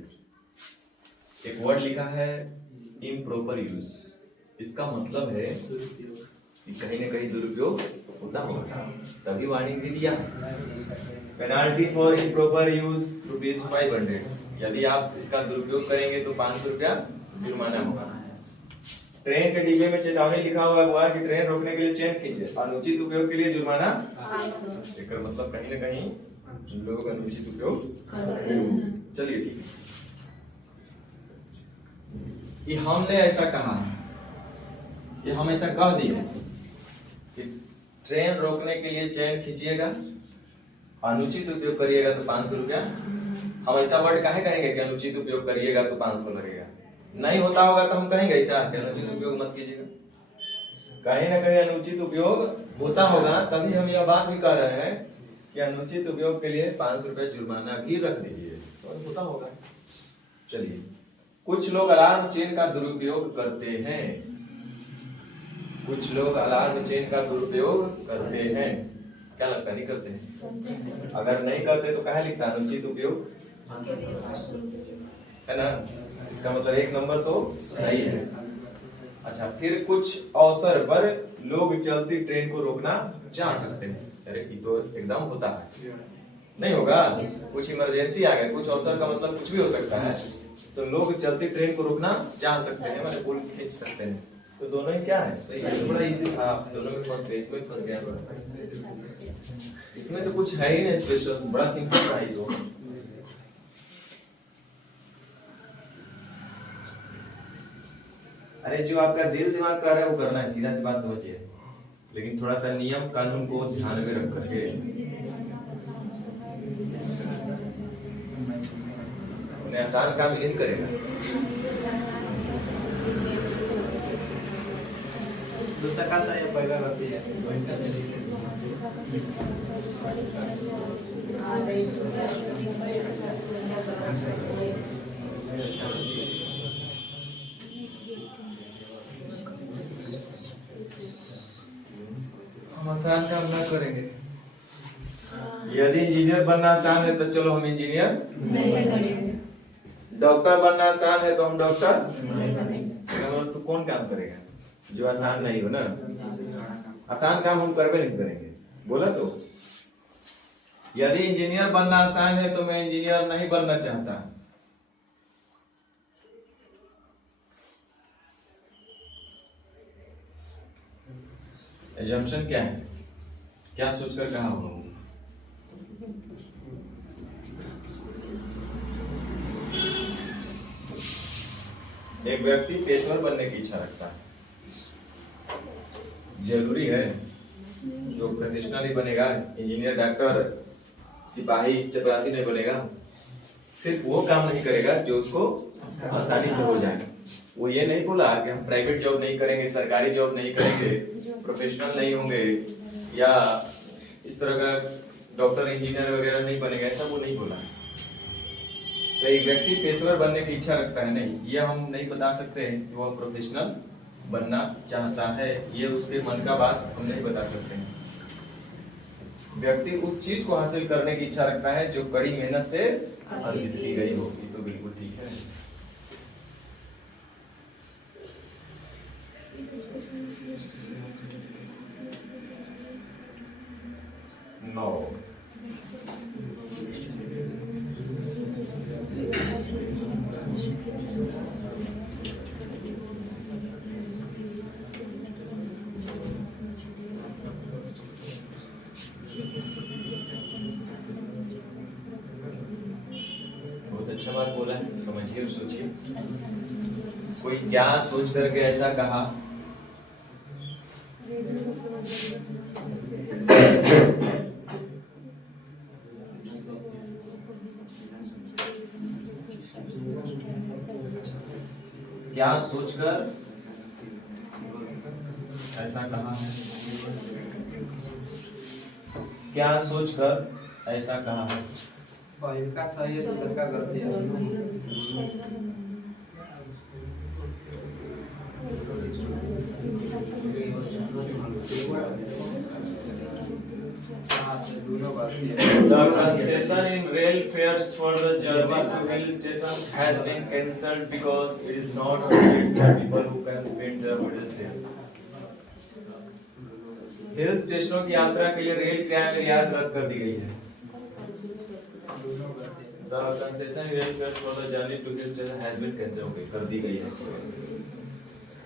एक वर्ड लिखा है इम्प्रॉपर यूज, इसका मतलब है कि कहीं ना कहीं दुरुपयोग होता होगा, तभी वार्निंग भी दिया। Penalty for improper use ₹500। यदि आप इसका दुरुपयोग करेंगे तो 500 रुपया जुर्माना होगा। ट्रेन के डिब्बे में चेतावनी लिखा हुआ कि ट्रेन रोकने के लिए चेन खींचे, अनुचित उपयोग के लिए जुर्माना 500। इसका मतलब कहीं ना कहीं लोग अनुचित उपयोग करते हैं। चलिए ठीक है, ये हमने ऐसा कहा, ये हम ऐसा कह दिए कि ट्रेन रोकने के लिए चेन खींचिएगा, अनुचित उपयोग करिएगा तो 500 रुपया। हम ऐसा वर्ड काहे कहेंगे कि अनुचित उपयोग करिएगा तो 500 लगेगा? नहीं होता होगा तो हम कहेंगे ऐसा कि अनुचित उपयोग मत कीजिएगा। कहीं ना कहीं अनुचित उपयोग होता होगा, तभी हम यह बात भी कह रहे हैं कि अनुचित उपयोग के लिए 500 रुपया जुर्माना भी रख दीजिए, तो होता होगा। चलिए, कुछ लोग अलार्म चेन का दुरुपयोग करते हैं। कुछ लोग अलार्म चेन का दुरुपयोग करते हैं, क्या लगता है? नहीं करते हैं? अगर नहीं करते तो कहाँ लिखता है अनुचित उपयोग, है ना? इसका मतलब 1 नंबर तो सही है। अच्छा, फिर कुछ अवसर पर लोग चलती ट्रेन को रोकना चाह सकते हैं। अरे ये तो एकदम होता है, नहीं होगा। कुछ इमरजेंसी आ गया, कुछ अवसर का मतलब कुछ भी हो सकता है, तो लोग चलती ट्रेन को रुकना चाह सकते हैं, मतलब पुल खींच सकते हैं। तो दोनों ही क्या है, सही है, बड़ा इजी था। दोनों में फंस गए, इसमें फंस गया थोड़ा। इसमें तो कुछ है ही नहीं स्पेशल, बड़ा सिंपल सा ही जो। अरे जो आपका दिल दिमाग कर रहा है वो करना है, सीधा सी बात समझिए, लेकिन थोड़ा सा नियम कानून को ध्यान में रख करके। उन्हें आसान काम नहीं करेगा। दूसरा का सा ये पहला गलती है। हम आसान काम ना करेंगे। यदि इंजीनियर बनना आसान है तो चलो हम इंजीनियर नहीं बनेंगे। डॉक्टर बनना आसान है तो हम डॉक्टर नहीं बनेंगे। तो कौन काम करेगा जो आसान नहीं हो ना? आसान काम हम करवे नहीं करेंगे, बोला तो। यदि इंजीनियर बनना आसान है तो मैं इंजीनियर नहीं बनना चाहता। एजम्पशन क्या है, क्या सोचकर कहा होगा? एक व्यक्ति पेशेवर बनने की इच्छा रखता है, जरूरी है जो प्रोफेशनली बनेगा, इंजीनियर डॉक्टर सिपाही चपरासी नहीं बनेगा। सिर्फ वो काम नहीं करेगा जो उसको आसानी से हो जाए। वो ये नहीं बोला कि हम प्राइवेट जॉब नहीं करेंगे, सरकारी जॉब नहीं करेंगे, प्रोफेशनल नहीं होंगे, या इस तरह का डॉक्टर इंजीनियर वगैरह नहीं बनेगा, ऐसा वो नहीं बोला। तो एक व्यक्ति पेशेवर बनने की इच्छा रखता है, नहीं ये हम नहीं बता सकते हैं कि वह प्रोफेशनल बनना चाहता है, ये उसके मन का बात हम नहीं बता सकते हैं। व्यक्ति उस चीज को हासिल करने की इच्छा रखता है जो कड़ी मेहनत से अर्जित की गई होगी। तो बिल्कुल ठीक है। नो, बहुत अच्छा बात बोला है, समझिए और सोचिए। कोई क्या सोच करके ऐसा कहा? क्या सोचकर ऐसा कहा है? क्या सोचकर ऐसा कहा है? पहले का सही है, दूसरा का गलती है। The concession in rail fares for the journey to hill stations has been cancelled because it is not paid for people who can spend their holidays there. हिल स्टेशनों की यात्रा के लिए रेल किराए में रियायत रद्द कर दी गई है। The concession in rail fares for the journey to hill station has been cancelled, okay, कर दी गई है,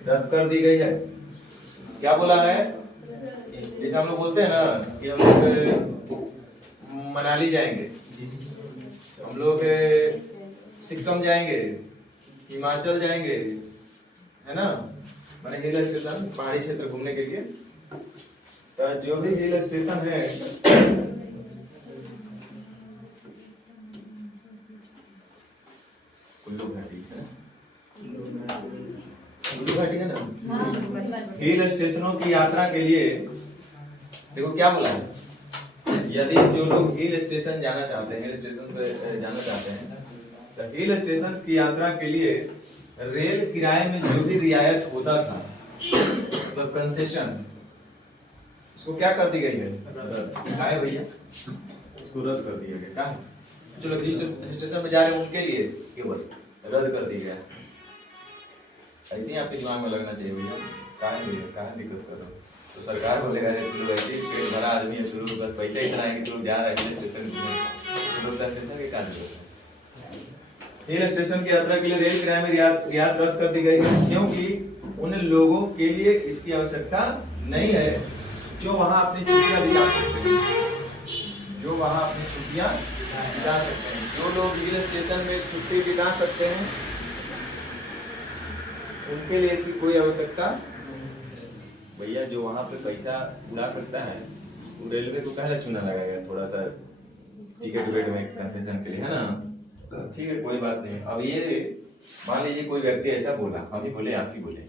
रद्द कर दी गई है। क्या बोला है? जैसे हम लोग बोलते हैं ना कि हम लोग मनाली जाएंगे, हम लोग सिक्किम जाएंगे, हिमाचल जाएंगे, है ना, माने हिल स्टेशन, पहाड़ी क्षेत्र घूमने के लिए। तो जो भी हिल स्टेशन है कुल्लू घाटी है, कुल्लू घाटी है ना, हिल स्टेशनों की यात्रा के लिए देखो क्या बोला है। यदि जो लोग हिल स्टेशन जाना चाहते हैं, हिल स्टेशन पे जाना चाहते हैं, तो हिल स्टेशन की यात्रा के लिए रेल किराए में जो भी रियायत होता था, तो कंसेशन, उसको क्या कर दी गई है? क्या है भैया? उसको रद्द कर दिया गया। क्या जो लोग स्टेशन में जा रहे हैं उनके लिए केवल रद्द कर दिया गया। ऐसे ही आपके दिमाग में लगना चाहिए भैया, कहाँ दिक्कत कर रहे हो? तो सरकार बोलेगा तू लोग ऐसे पेट भरा आदमी है, तू लोग बस पैसा इतना है कि तू लोग जा रहा है स्टेशन में। रोड कंसेशन के कार्य होता है। हिल स्टेशन की यात्रा के लिए रेल किराए में रियायत रद्द कर दी गई है क्योंकि उन लोगों के लिए इसकी आवश्यकता नहीं है जो वहां अपनी छुट्टियां बिता सकते हैं, जो वहां अपनी छुट्टियां बिता सकते हैं। जो लोग हिल स्टेशन में छुट्टी बिता सकते हैं उनके लिए इसकी कोई आवश्यकता। भैया जो वहां पे पैसा उड़ा सकता है वो रेलवे को पहले चुना लगाएगा थोड़ा सा टिकट वेट में कंसेशन के लिए, है ना। ठीक है, कोई बात नहीं। अब ये मान लीजिए कोई व्यक्ति ऐसा बोला, हम ही बोले आप ही बोले,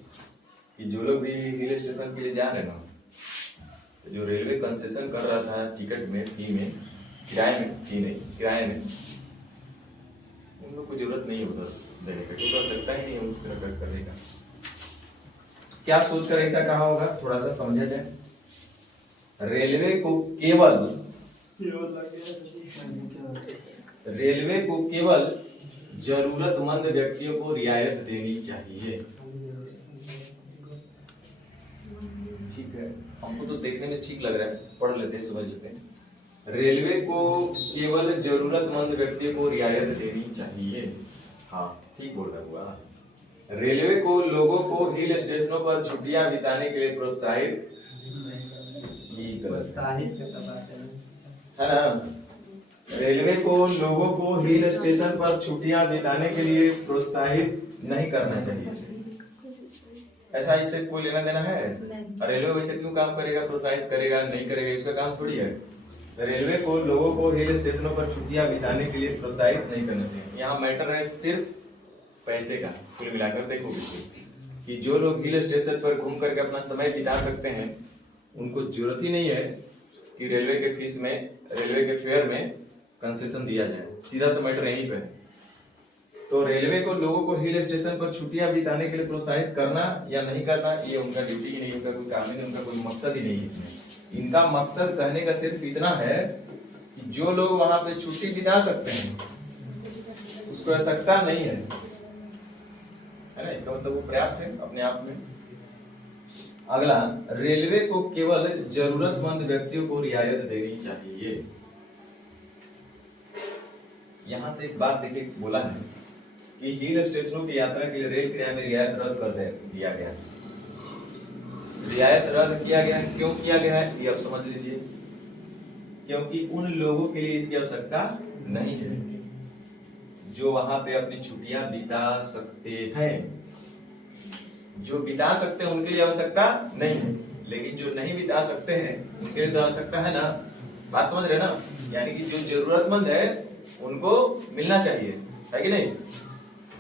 कि जो लोग भी हिल स्टेशन के लिए जा रहे हैं ना, तो जो रेलवे कंसेशन कर रहा था टिकट में, फी में, किराए में, फी नहीं किराए में, उन लोग को जरूरत नहीं होता देने का, क्योंकि आवश्यकता ही नहीं है उस तरह करने का। क्या सोचकर ऐसा कहा होगा, थोड़ा सा समझा जाए। रेलवे को केवल जरूरतमंद व्यक्तियों को रियायत देनी चाहिए। ठीक है, हमको तो देखने में ठीक लग रहा है, पढ़ लेते हैं, समझ लेते हैं। रेलवे को केवल जरूरतमंद व्यक्तियों को रियायत देनी चाहिए। हाँ ठीक बोल रहा हुआ। रेलवे को लोगों को हिल स्टेशनों पर छुट्टियां बिताने के लिए प्रोत्साहित, ये गलत है ना। रेलवे को लोगों को हिल स्टेशन पर छुट्टियां बिताने के लिए प्रोत्साहित नहीं करना चाहिए। ऐसा इससे कोई लेना देना है? रेलवे वैसे क्यों काम करेगा, प्रोत्साहित करेगा नहीं करेगा, इसका काम थोड़ी है। रेलवे को लोगों को हिल स्टेशनों पर छुट्टियां बिताने के लिए प्रोत्साहित नहीं करना चाहिए। यहाँ मैटर है सिर्फ पैसे का। कुल मिलाकर देखो कि जो लोग हिल स्टेशन पर घूम करके अपना समय बिता सकते हैं उनको जरूरत ही नहीं है कि रेलवे के फीस में, रेलवे के फेयर में कंसेशन दिया जाए। सीधा सा मैटर यहीं पे है। तो रेलवे को लोगों को हिल स्टेशन पर छुट्टियां बिताने के लिए प्रोत्साहित करना या नहीं करना, ये उनका ड्यूटी ही नहीं, उनका कोई काम ही नहीं, उनका कोई मकसद ही नहीं है इसमें। इनका मकसद कहने का सिर्फ इतना है कि जो लोग वहां पे छुट्टी बिता सकते हैं उसको आवश्यकता नहीं है ना। इसका मतलब वो पर्याप्त है अपने आप में। अगला, रेलवे को केवल जरूरतमंद व्यक्तियों को रियायत देनी चाहिए। यहां से एक बात देखिए, बोला है कि हिल स्टेशनों की यात्रा के लिए रेल किराए में रियायत रद्द कर दिया गया। रियायत रद्द किया गया, क्यों किया गया है ये आप समझ लीजिए। क्योंकि उन लोगों के लिए इसकी आवश्यकता नहीं है जो वहां पे अपनी छुट्टियां बिता सकते हैं। जो बिता सकते हैं उनके लिए आवश्यकता नहीं है, लेकिन जो नहीं बिता सकते हैं उनके लिए तो आवश्यकता है ना। बात समझ रहे ना। यानी कि जो जरूरतमंद है उनको मिलना चाहिए, है कि नहीं।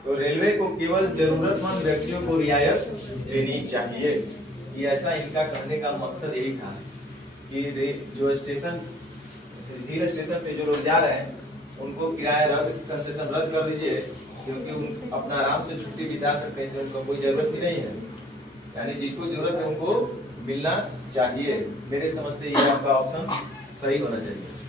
तो रेलवे को केवल जरूरतमंद व्यक्तियों को रियायत देनी चाहिए। ये ऐसा इनका कहने का मकसद यही था कि जो स्टेशन, हिल स्टेशन पे जो लोग जा रहे हैं उनको किराया रद्द, कंसेशन रद्द कर दीजिए, क्योंकि उन अपना आराम से छुट्टी बिता सकते हैं, इसमें उनको कोई जरूरत ही नहीं है। यानी जिसको जरूरत है उनको मिलना चाहिए। मेरे समझ से ये आपका ऑप्शन सही होना चाहिए।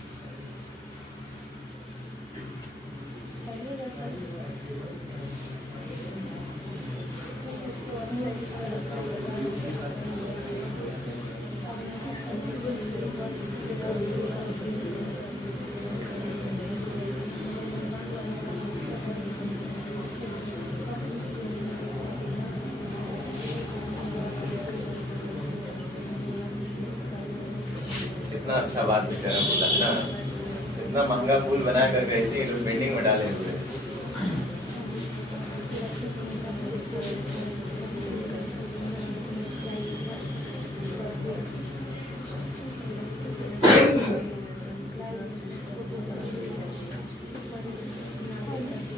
इतना अच्छा बात बेचारा बोला ना, इतना महंगा पुल बना कर कैसे पेंडिंग में डाले हुए।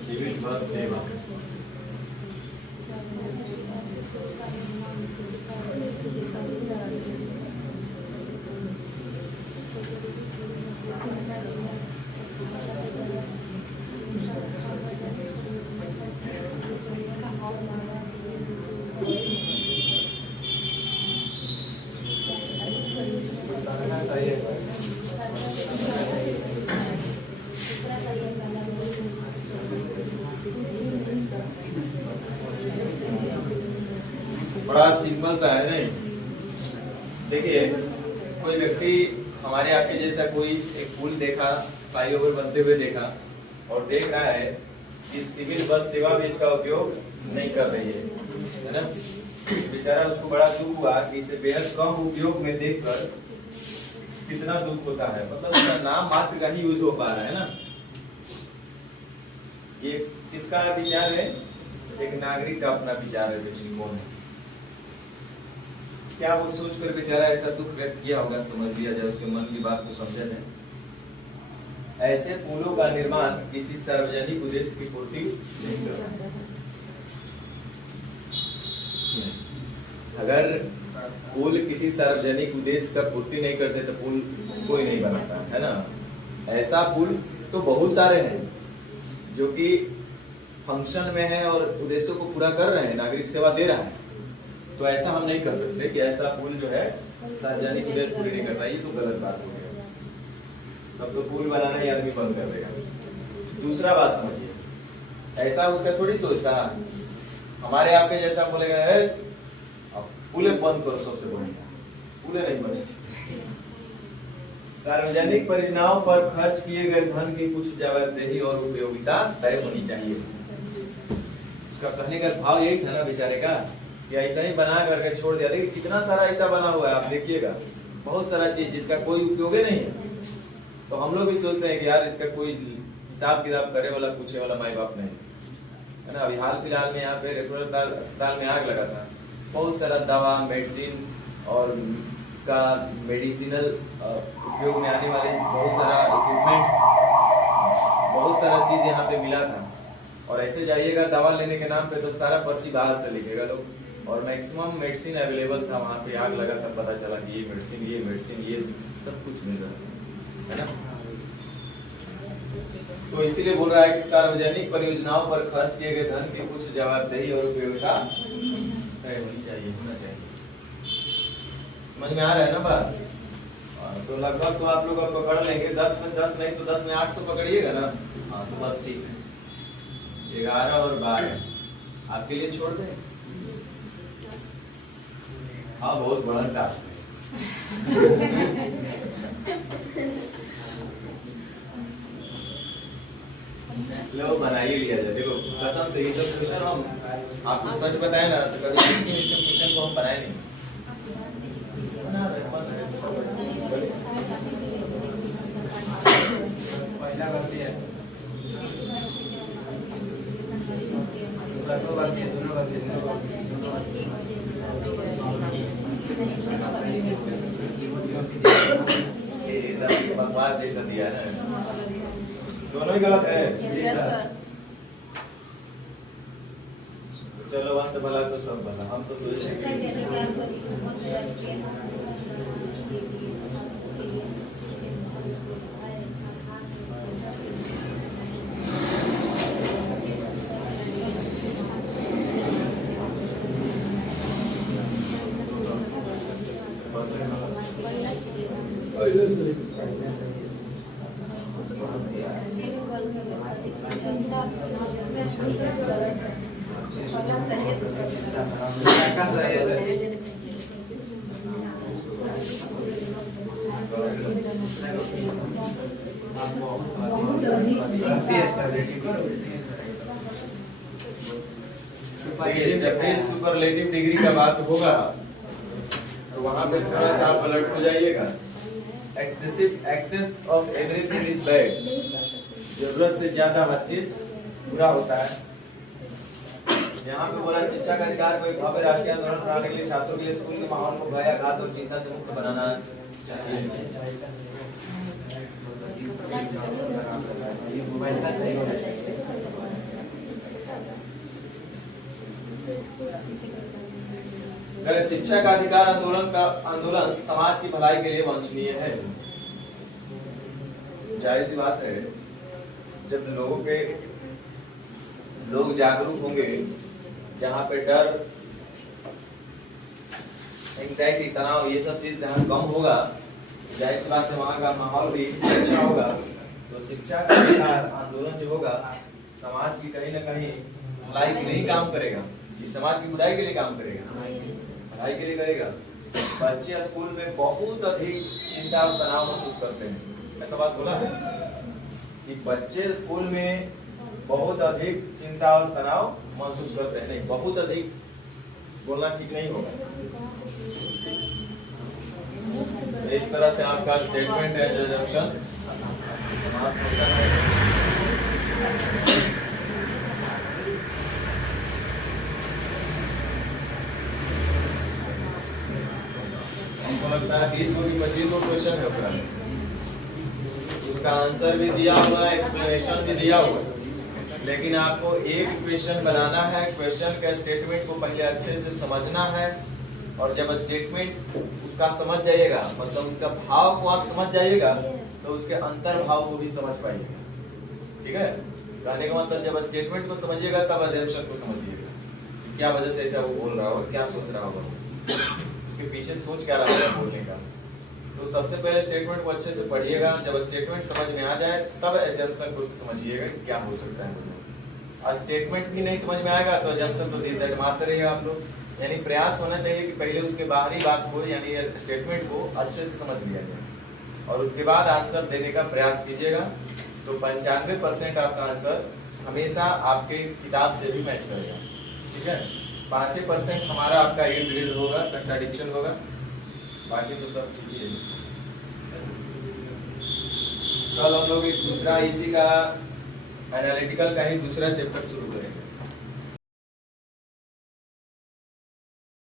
सिविल बस सेवा बड़ा सिंपल सा है नहीं। देखिए कोई व्यक्ति हमारे आपके जैसा कोई एक पुल देखा फ्लाईओवर बनते हुए देखा और देख रहा है कि सिविल बस सेवा भी इसका उपयोग नहीं कर रही है ना। बेचारा उसको बड़ा दुख हुआ कि इसे बेहद कम उपयोग में देखकर कितना दुख होता है। मतलब उसका नाम मात्र का ही यूज हो पा रहा है ना। ये किसका विचार है? एक नागरिक का अपना विचार है। दृष्टिकोण है। क्या वो सोचकर बेचारा ऐसा दुख व्यक्त किया होगा, समझ लिया जाए, उसके मन की बात को समझा जाए। ऐसे पुलों का निर्माण किसी सार्वजनिक उद्देश्य की पूर्ति नहीं करता। अगर पुल किसी सार्वजनिक उद्देश्य का पूर्ति नहीं करते तो पुल कोई नहीं बनाता है ना। ऐसा पुल तो बहुत सारे हैं जो कि फंक्शन में है और उद्देश्यों को पूरा कर रहे हैं, नागरिक सेवा दे रहा है। तो ऐसा हम नहीं कर सकते कि ऐसा पुल जो है सार्वजनिक उद्देश्य पूरी नहीं कर रहा है। ये तो गलत बात हो गया। तब तो पुल बनाना ही आदमी बंद कर देगा। दूसरा बात समझिए, ऐसा उसका थोड़ी सोचता। हमारे आपके जैसा बोलेगा है पुले बंद करो, सबसे बढ़िया पुले नहीं बने। सार्वजनिक परियोजनाओं पर खर्च किए गए धन की कुछ जवाबदेही और उपयोगिता तय होनी चाहिए। उसका कहने का भाव यही था ना बेचारे का, कि ऐसा ही बना करके छोड़ दिया। देखिए कितना सारा ऐसा बना हुआ है, आप देखिएगा बहुत सारा चीज जिसका कोई उपयोग ही नहीं है। तो हम लोग भी सोचते हैं कि यार इसका कोई हिसाब किताब करे वाला, पूछे वाला माई बाप नहीं है ना। अभी हाल फिलहाल में यहाँ पे रेफरल अस्पताल में आग लगा था। बहुत सारा दवा, मेडिसिन और इसका मेडिसिनल उपयोग में आने वाले बहुत सारा इक्विपमेंट्स, बहुत सारा चीज यहाँ पे मिला था। और ऐसे जाइएगा दवा लेने के नाम पे तो सारा पर्ची बाहर से लिखेगा लोग, और मैक्सिमम मेडिसिन अवेलेबल था वहाँ पे। आग लगा तब पता चला कि ये मेडिसिन ये सब कुछ मिल रहा है ना। तो इसीलिए बोल रहा है कि सार्वजनिक परियोजनाओं पर खर्च किए गए धन की कुछ जवाबदेही और उपयोगिता तय होनी चाहिए, होना चाहिए। समझ में आ रहा है ना बात? तो लगभग तो आप लोग पकड़ लेंगे। 10 में 10 नहीं तो 10 में 8 तो पकड़िएगा ना। हाँ तो बस ठीक है। 11 और 12 आपके लिए छोड़ दें। हाँ बहुत बड़ा टास्क है। लो बना ही लिया जाए। देखो कसम से ये सब क्वेश्चन हम आपको सच बताए ना तो कभी इस क्वेश्चन को हम बनाए नहीं। पहला गलती है, दूसरा गलती है, दोनों गलती है। बकवास जैसा दिया ना, दोनों ही गलत है। चलो अंत भला तो सब भला। हम तो सोचे जब भी सुपरलेटिव डिग्री का बात होगा तो वहां पे थोड़ा सा आप अलर्ट हो जाइएगा। Excessive excess of everything is bad. जरूरत से ज्यादा हर चीज बुरा होता है। यहाँ पे बोला शिक्षा का अधिकार को एक भव्य राष्ट्रीय आंदोलन कराने के लिए छात्रों के लिए स्कूल के माहौल को भय, आघात और चिंता से मुक्त बनाना चाहिए। अगर शिक्षा का अधिकार आंदोलन समाज की भलाई के लिए वांछनीय है। जाहिर सी बात है, जब लोग जागरूक होंगे, जहाँ पे डर, एंग्जाइटी, तनाव ये सब चीज जहाँ कम होगा, जाहिर सी बात है वहाँ का माहौल भी अच्छा होगा। तो शिक्षा का अधिकार आंदोलन जो होगा समाज की कहीं ना कहीं भलाई के लिए काम करेगा। ये समाज की बुराई के लिए काम करेगा, भलाई के लिए करेगा। बच्चे स्कूल में बहुत अधिक चिंता और तनाव महसूस करते हैं, ऐसा बात बोला है। कि बच्चे स्कूल में बहुत अधिक चिंता और तनाव महसूस करते हैं। नहीं, बहुत अधिक बोलना ठीक नहीं होगा। तो इस तरह से आपका स्टेटमेंट एंड अजम्पशन समाप्त होता है। हमको लगता है 20 को 25 को क्वेश्चन है पूरा, उसका आंसर भी दिया हुआ है, एक्सप्लेनेशन भी दिया हुआ है, लेकिन आपको एक क्वेश्चन बनाना है। क्वेश्चन का स्टेटमेंट को पहले अच्छे से समझना है, और जब स्टेटमेंट उसका समझ जाइएगा, मतलब उसका भाव को आप समझ जाइएगा, तो उसके अंतर भाव को भी समझ पाइएगा। ठीक है, कहने का मतलब जब स्टेटमेंट को समझिएगा तब अजम्पशन को समझिएगा, क्या वजह से ऐसा वो बोल रहा होगा, क्या सोच रहा होगा, उसके पीछे सोच क्या रहा है बोलने का। तो सबसे पहले स्टेटमेंट को अच्छे से पढ़िएगा, जब स्टेटमेंट समझ में आ जाए तब अजम्पशन को समझिएगा कि क्या हो सकता है। और स्टेटमेंट भी नहीं समझ में आएगा तो अजम्पशन तो दिस दैट मारते रहिए आप लोग। यानी प्रयास होना चाहिए कि पहले उसके बाहरी बात को, यानी स्टेटमेंट को अच्छे से समझ लिया जाए और उसके बाद आंसर देने का प्रयास कीजिएगा। तो 95% आपका आंसर हमेशा आपके किताब से भी मैच करेगा। ठीक है, 5% हमारा आपका इर्द गिर्द होगा, कंट्राडिक्शन होगा, बाकी तो सब ठीक ही है। कल हम लोग एक दूसरा इसी का एनालिटिकल का ही दूसरा चैप्टर शुरू करेंगे।